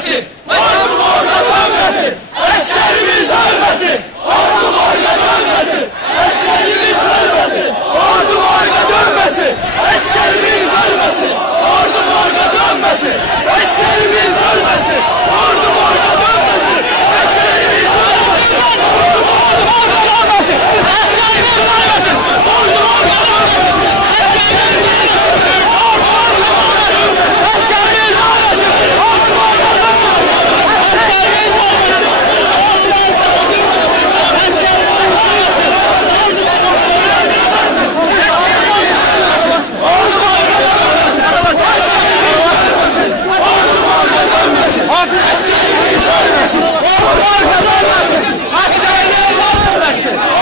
dönmesin! Ordum orada dönmesin! Askerimiz ölmesin! Ordum orada dönmesin! Askerimiz ölmesin! Ordum orada dönmesin! Askerimiz ölmesin! Ordum orada dönmesin! Askerimiz ölmesin! Ordum orada dönmesin! Askerimiz ölmesin! Ordum orada dönmesin! Askerimiz ölmesin! Ordum orada dönmesin! Askerimiz ölmesin! Ordum orada dönmesin! Askerimiz ölmesin! Ordum orada dönmesin! Askerimiz ölmesin!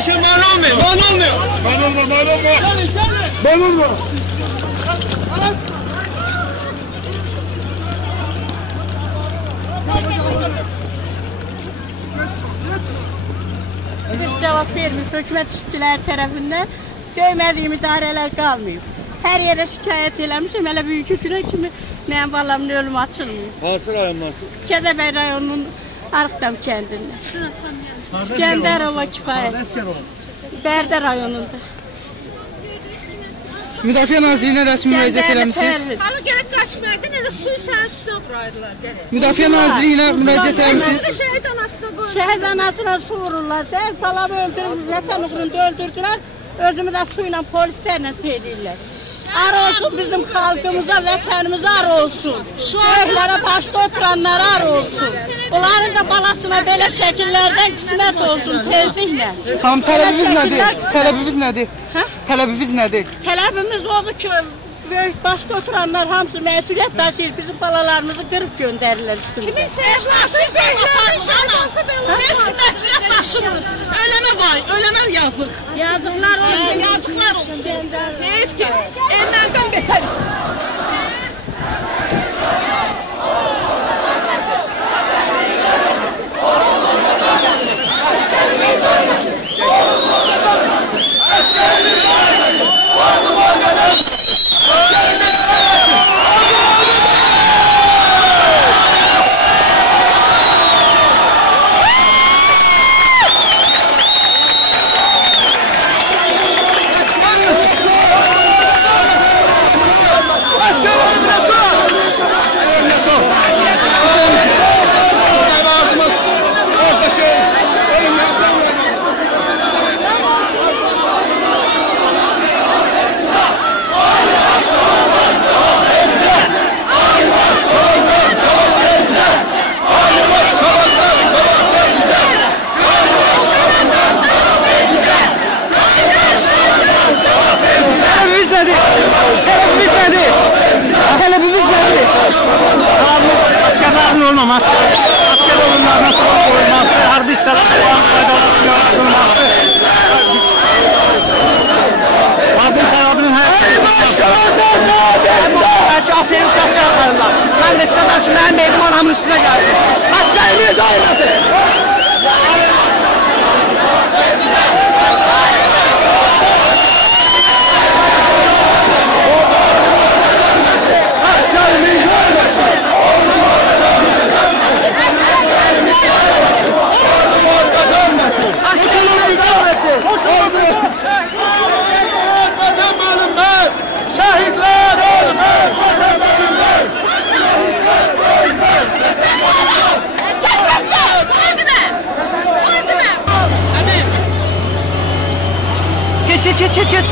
Kardeşim mani olmuyor. Mani olmuyor. Mani olma, mani olma. Mani olmuyor. Biz cevap vermiyoruz. Hükümet işçiləri tərəfindən döymədiyim idarələr qalmıyor. Hər yerə şikayət eləmişim. Hələ bugünkü günə kimi mənim balamın ölümü açılmıyor. Hansı rayon nasıl? Gədəbəy rayonunun Arıqdam kəndində. İskəndərova kifayət. Bərdə rayonunda. Müdafiə Nazirliyinə rəsmi müraciət eləmişsiniz. Halı gəlib qaçmaydı, nə də suyu sənin üstünə vuraydılar. Müdafiə Nazirliyinə müraciət eləmişsiniz. Şəhid anasına qoyurlar. Şəhid anasına su vururlar. Deyək, balamı öldürür, vətən uğrunda öldürdülər. Özümü də su ilə, polislərlə peyləyirlər. Ar olsun bizim xalqımıza, vətənimizə ar olsun. Evlərə başda oturanlara ar olsun. Onların da balasına belə şəkillərdən qismət olsun tezliklə. Tam tələbimiz nədir? Tələbimiz nədir? Hə? Tələbimiz nədir? Tələbimiz odur ki, başda oturanlar hamısı məsuliyyət daşıyır, bizim balalarımızı qırıb göndərirlər üstümüzə. Kiminsə yaşlasın, şəhid olsa belə. Heç kim məsuliyyət daşımır. Ölənə vay, ölənə yazıq. Yazıqlar olsun. Yazıqlar olsun. Heyf ki, erməndən betər. Askerlerin olmaması, asker olunlarına sabah koyulması, harbi silahlardan faydalanılması, bazı talabının her şey aferin uçakça yaparlar. Ben de istemem ki benim evim anamın üstüne gelsin. Askerliği sayılmasın. Şehitler ölmez, vatan bölünmez. Çet.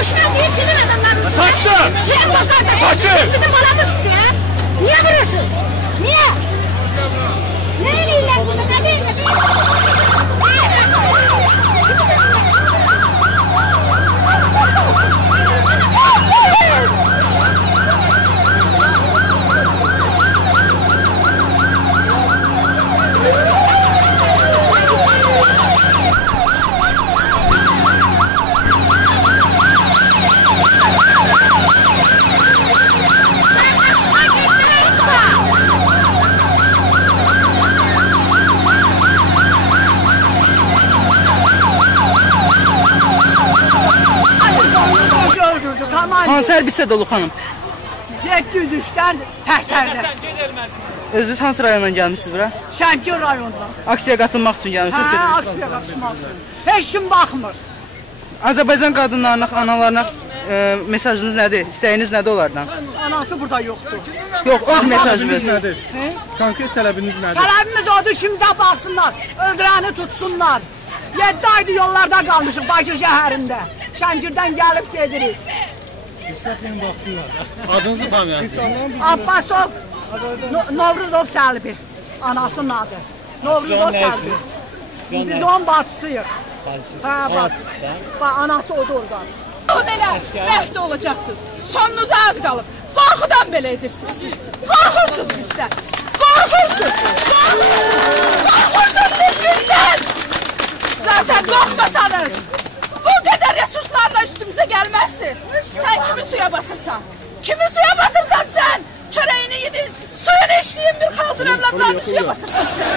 Düşman değil sizin adamlarınız. Saçlı! Sen bakar. Saçlı! Bizim aramızsın ya. Niye vuruyorsun? Niye? Ne değiller bunu? Ne değiller? Hansı hərbi hissə olub xanım? 703'dən Tərtərdə. Özünüz hansı rayondan gəlmişsiniz bura? Şəmkir rayonundan. Aksiyaya qatılmaq üçün gəlmişsiniz. Hə, aksiya qatılmaq üçün. Heç kim baxmır. Azərbaycan qadınlarına, analarına mesajınız nədir? İstəyiniz nədir onlardan? Anası burada yoxdur. Yox, öz mesajınız. Nədir? Konkret tələbiniz nədir? Tələbimiz odur, kimsə baxsınlar, öldürəni tutsunlar. 7 aydır yollarda qalmışıq Bakı şəhərində. Şəmkirdən gəlib gedirik. İstəyin baxsınlar. Adınızı familiyanızı. Abbasov, Novruzov Səlbi, anasının adı. Novruzov Səlbi. Biz onun bacısıyıq. Hə, bacısı. Anası odur oradan. Belə rəfdə olacaqsınız. Sonunuza az qalıb. Qorxudan belə edirsiniz siz. Qorxursunuz bizdən. Qorxursunuz. Qorxursunuz siz bizdən. Zaten qorxmasanız bu qədər resurslarla üstümüzə gəlməzsiniz. Sən kimi suya basırsan? Kimi suya basırsan sən? Çörəyini yedin, suyunu içdiyin bir xalqın evladlarını suya basırsan sən.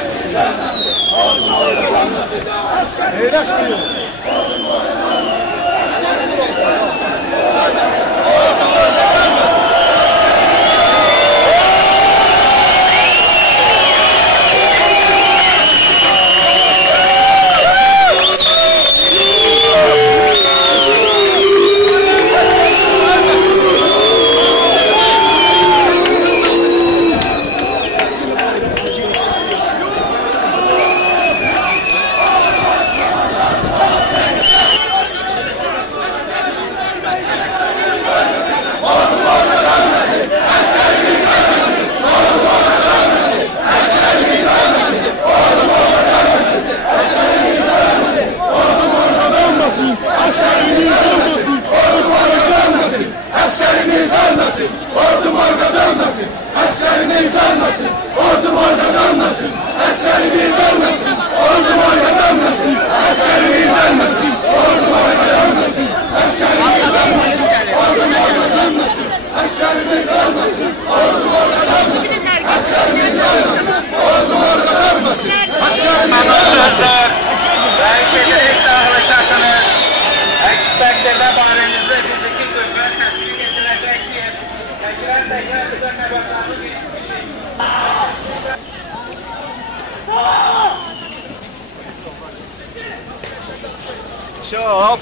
Şop.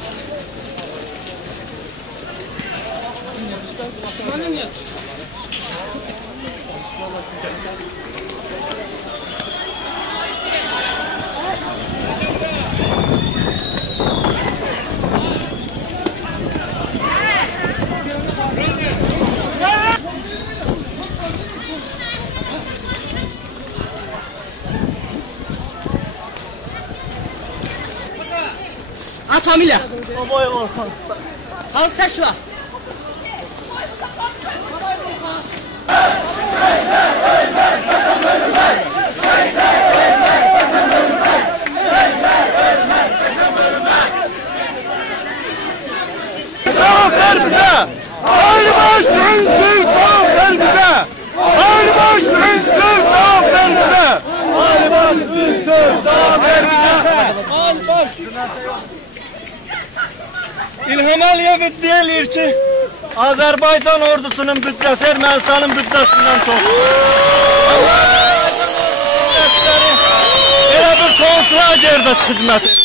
At familiya. Oboy Orxan. Hansı təşkilat? Cevap ver bize. Aybaş ünsür cevap ver bize. Aybaş ünsür cevap ver bize. Aybaş ünsür cevap ver bize. Aybaş. İlham Əliyev iddia eləyir ki, Azərbaycan ordusunun büdcəsi Ermənistanın büdcəsindən çoxdur. Elə bir konslagerdə xidmət edir.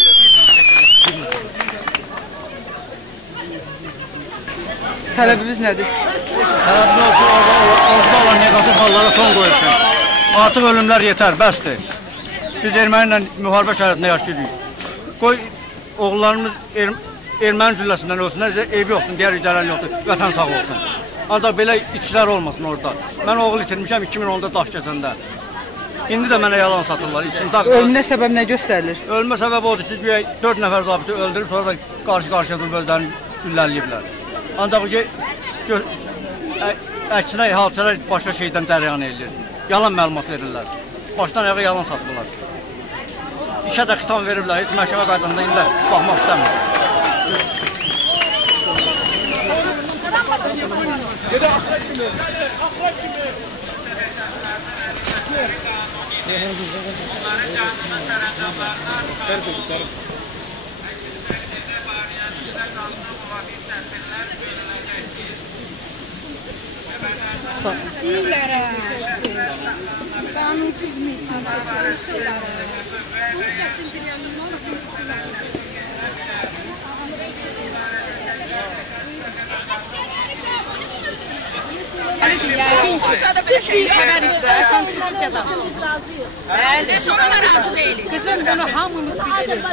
Tələbiniz nədir? Tələbimiz orada olan negativ hallara son qoyulsun. Artıq ölümlər yetər, bəsdir. Biz erməni ilə müharibə şəraitində yaşayırıq. Qoy oğullarımız erməni cülləsindən ölsünlər, ev yoxdur, digər icələr yoxdur, vətən sağ olsun. Ancaq belə içlər olmasın orada. Mən oğul itirmişəm 2010-da Daşkəsəndə. İndi də mənə yalan satırlar. Ölümünə səbəb nə göstərilir? Ölmə səbəbi odur ki, 4 nəfər zabiti öldürüb, sonra da qarşı-qarşıya durub özlərini güllələyiblər. Ancaq ki, əksinə hadisələr başqa şeydən dəryan edilir. Yalan məlumat verirlər. Başdan ayağa yalan satırlar. İşə də xitam veriblər, heç məhkəmə qaydasında indi baxmaq istəmir. Deyirlər, qanunsuz mitinglər, şeylər. Bunun səsini dinləyəmin, nə olur? Bir şey xəbərimdə, heç ona da razı deyilik. Kızım bunu hamımız bilirik.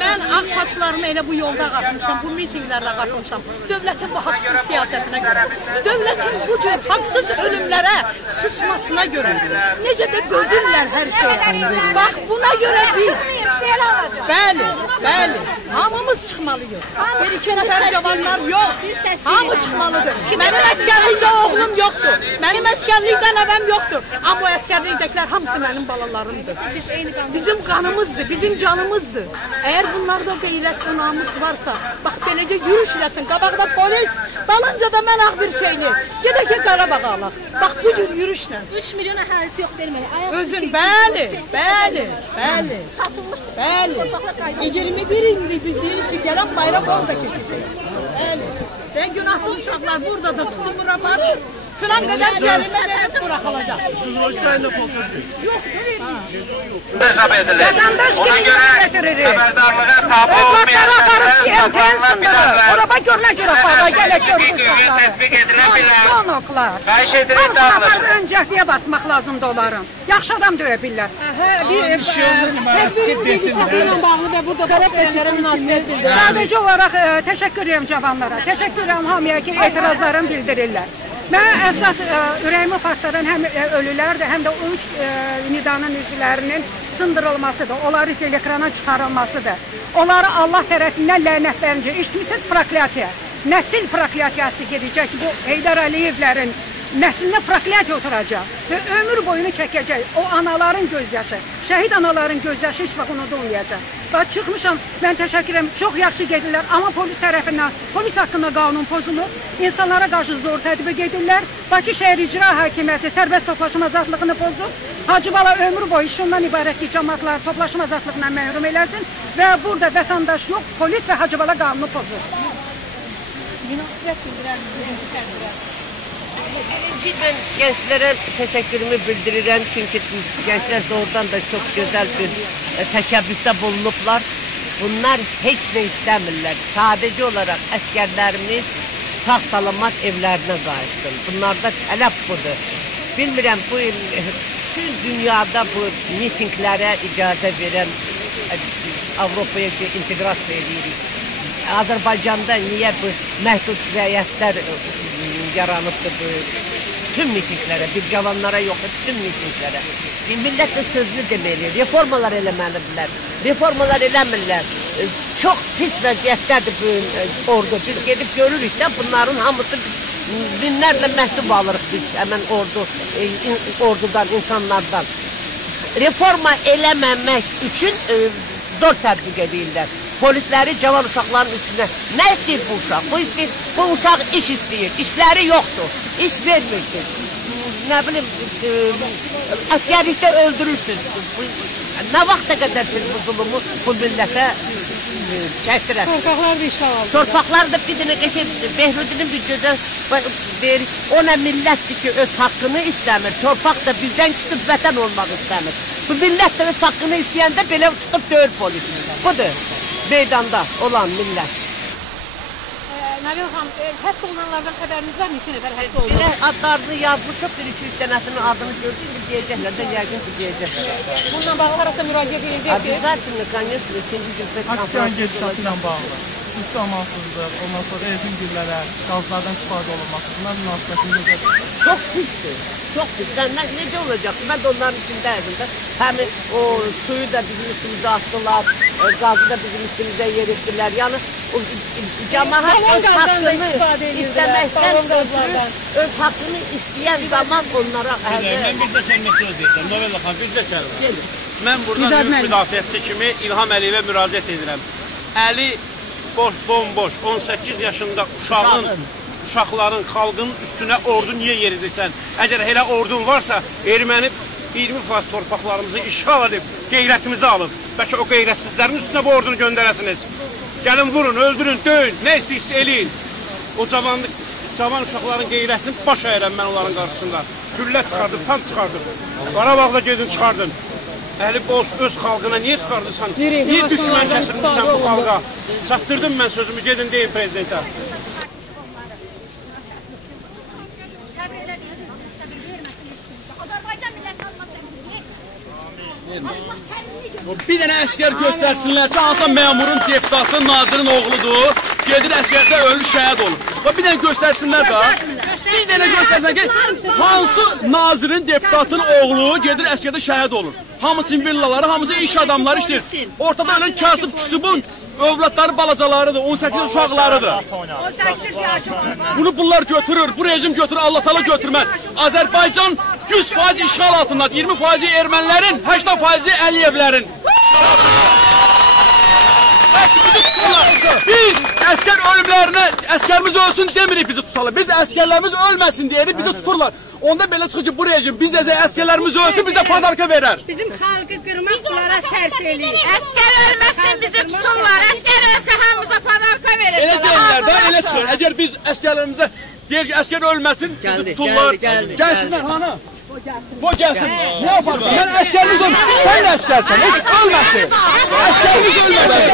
Mən ağ saçlarımı elə bu yolda qatmışam, bu mitinglərdə qatmışam. Dövlətin bu haqsız siyasətinə görə. Dövlətin bu cür haqsız ölümlərə susmasına görə. Necə də dözürlər hər şeyə. Bax buna görə biz, bəli, hamımız çıxmalıyıq. Bir iki nəfər cavanlar yox, hamı çıxmalıdır. Mənim əskərlikdə oğlum yoxdur. Mənim əskərlikdə nəvəm yoxdur. Amma bu əskərlikdəkilər hamısı mənim balalarımdır. Bizim qanımızdır, bizim canımızdır. Əgər bunlarda qeyrət, namus varsa, bax beləcə yürüş eləsin, qabaqda polis, dalınca da mən ağ bir çeyni. Gedək ki, Qarabağa alaq. Bax bu cür yürüşlə. 3 milyon əhalisi yox demək. Özün, bəli. Satılmışdır. Bəli. 21 ildir biz deyirik ki, gələn bayram orada keçəcək. Bəli. Və günahsız uşaqlar burada da tutulur aparır. Filan qədər cərimə verib buraxılacaq. Yox, Hesab edilir. Ona görə xəbərdarlığa tabi olmayan Orada görünə görə fara gələk tətbiq edilə bilər. Konoklar. Xahiş edilir dağılır. Öncəliyə basmaq lazımdır onların. Yaxşı adam döyə bilirlər. ilə bağlı və burada baş verənlərə münasibət bildirir. Sadəcə olaraq təşəkkür edirəm cavanlara. Təşəkkür edirəm hamıya ki, etirazlarını bildirirlər. Mən əsas ürəyimi partlayan həm ölülərdir, həm də o 3 nidanın üzvlərinin sındırılmasıdır, onları telekrana çıxarılmasıdır. Onları Allah tərəfindən lənətlərince, işitmişsiniz proklyatiya, nəsil proklyatiyası gedəcək bu Heydər Əliyevlərin nəslinə proklyatiya oturacaq və ömür boyunu çəkəcək o anaların gözyaşı, şəhid anaların gözyaşı heç vaxt unudulmayacaq. Bax, çıxmışam, mən təşəkkür edirəm, çox yaxşı gedirlər, amma polis tərəfindən, polis haqqında qanun pozulur, insanlara qarşı zor tədbiq edirlər. Bakı Şəhər İcra Hakimiyyəti sərbəst toplaşma azadlığını pozur. Hacıbala ömür boyu şundan ibarət ki, cəmaatlar toplaşma azadlığından məhrum eləsin və burada vətəndaş yox, polis və Hacıbala qanunu pozur. Münasibət bildirər. Ben gençlere teşekkürümü bildirirəm çünkü gençler doğrudan da çok güzel bir təşəbbüsdə bulunublar. Bunlar heç nə istəmirlər. Sadece olarak əsgərlərimiz sağ salamat evlerine qayıtsın. Bunlarda tələb budur. Bilmirəm bu tüm dünyada bu mitinglərə icazə verən Avropaya integrasiya edirik. Azərbaycanda niyə bu məhdud rəyətlər yaranıbdır bu tüm mitinglərə, bir cavanlara yox, tüm mitinglərə. Millət də sözlü deməli, reformalar eləməlidirlər, reformalar eləmirlər. Çox pis vəziyyətdədir bu ordu. Biz gedib görürük də bunların hamısı binlərlə məhsub alırıq biz həmən ordudan, insanlardan. Reforma eləməmək üçün zor tətbiq edirlər. Polisləri cavan uşaqların üstünə. Nə istəyir bu uşaq? Bu uşaq iş istəyir. İşləri yoxdur. İş vermirsiniz. Nə bilim, əskərlikdə öldürürsünüz. Nə vaxta qədər siz bu zulumu bu millətə çəkdirəsiniz? Torpaqlar da işgal aldı. Torpaqlar da bir dənə qəşəngdir. Behrudinin bir gözəl deyir, o nə millətdir ki, öz haqqını istəmir. Torpaq da bizdən küçük vətən olmaq istəmir. Bu millət də öz haqqını istəyəndə belə tutub döyür polis. Budur. Meydanda olan millət. Nəvil xanım, həbs olunanlardan xəbəriniz var mı? İki nəfər həbs olundu. Belə adlarını yazmışıq, bir iki üç dənəsinin adını gördük, deyəcəklər də, yəqin ki, deyəcəklər. Bununla bağlı harasa müraciət edəcəksiniz? Obязательно, конечно, ikinci gün aksiyon gedişatı ilə bağlı. Xüsusi amansızlıq, ondan sonra erkin güllələr, qazlardan istifadə olunması, bunlar münasibətini necədir? Çox pisdir, çox pis. Necə olacaq? Mən də onların içindəydim də. Həmin o suyu da bizim üstümüzə atdılar, qazı da bizim üstümüzə yeritdilər. Yəni, cəmaət öz haqqını istəməkdən ötürü, öz haqqını istəyən zaman onlara Mən bir də kəlmə söz deyirəm, Novella xan, bir də kəlmə. Mən burada hüquq müdafiəçisi kimi İlham Əliyevə müraciət edirəm. Əli bomboş, 18 yaşında uşaqların, xalqın üstünə ordu niyə yeridirsən? Əgər elə ordun varsa, erməni 20% torpaqlarımızı işğal edib, qeyrətimizi alıb. Bəlkə o qeyrətsizlərin üstünə bu ordunu göndərəsiniz. Gəlin vurun, öldürün, döyün, nə istəyirsə eləyin. O cavanlıq cavan uşaqların qeyrətini baş əyirəm mən onların qarşısında. Güllə çıxardım, tank çıxardım. Qarabağda gedin çıxardım. Əhli öz xalqına niyə çıxardırsan? Niyə düşmən kəsirdirsən bu xalqa? Çatdırdım mən sözümü, gedin deyin prezidentə. Bir dənə əskər göstərsinlər ki, hansısa məmurun, deputatın, nazirin oğludur, gedir əskərdə ölür, şəhid olur. Bir dənə göstərsinlər da, bir dənə göstərsinlər ki, hansı nazirin, deputatın oğlu gedir əskərdə şəhid olur. Hamısının villaları, hamısı iş adamları işləyir. Ortada ölən kasıb küsubun övladları, balacalarıdır, 18 uşaqlarıdır. 18 yaşı var. Bunu bunlar götürür, bu rejim götürür, Allah Taala götürməz. Azərbaycan 100% işğal altındadır, 20% ermənilərin, 80% Əliyevlərin. Biz əskər ölümlərinə, əskərimiz ölsün demirik bizi tutarlar. Biz əskərlərimiz ölməsin deyirik, bizi tuturlar. Onda belə çıxır ki, bu rejim biz də əskərlərimiz ölsün, bizə padarka verər. Bizim xalqı qırmaq bunlara sərf eləyir. Əskər ölməsin bizi tuturlar. Əskər ölsə hamımıza padarka verir. Elə deyirlər də, elə çıxır. Əgər biz əskərlərimizə deyir ki, əskər ölməsin, bizi tuturlar. Gəlsinlər hana? Bu gəlsin. Ne yaparsın? Ben əskərimiz olmaz. Sen de əskərsən. Hiç ölməsin. Əskərimiz ölməsin.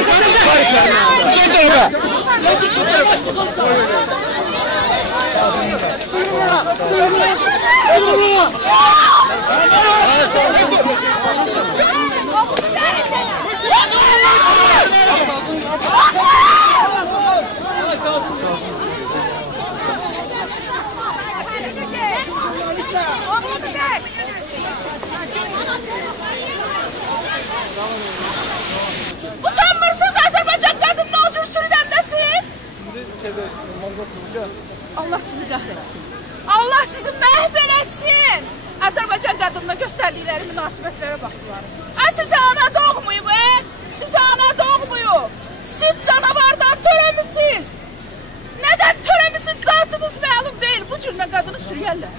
Utanmırsınız Azərbaycan qadınına o cür sürüdəndəsiz? Allah sizi qəhrətsin. Allah sizi məhv eləsin. Azərbaycan qadınına göstərdikləri münasibətlərə baxdılar. Sizə ana doğmayıb, Sizə ana doğmayıb. Siz canavardan törəmisiniz. Nədən törəmisiniz zatınız məlum deyil. Bu cürlə qadını sürüyərlər.